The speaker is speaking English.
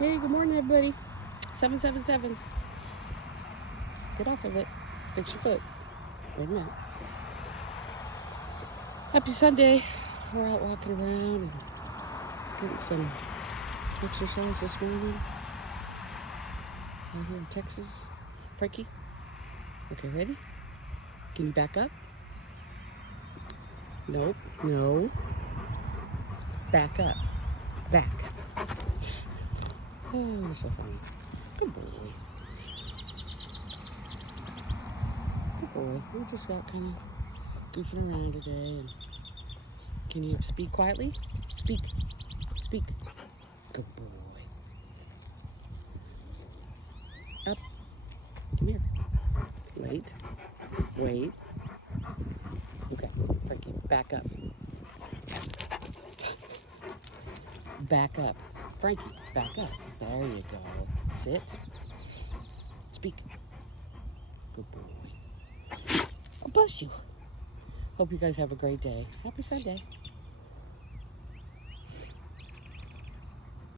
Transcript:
Hey, good morning, everybody. 777. Get off of it. Fix your foot. Wait a minute. Happy Sunday. We're out walking around and getting some exercise this morning. Out here in Texas. Frankie. Okay, ready? Can you back up? Nope. No. Back up. Back. Oh, you're so funny. Good boy. Good boy. We're just out kind of goofing around today. And can you speak quietly? Speak. Speak. Good boy. Up. Come here. Wait. Wait. Okay. Frankie, back up. Back up. Frankie, back up. There you go. Sit. Speak. Good boy. Oh, bless you. Hope you guys have a great day. Happy Sunday.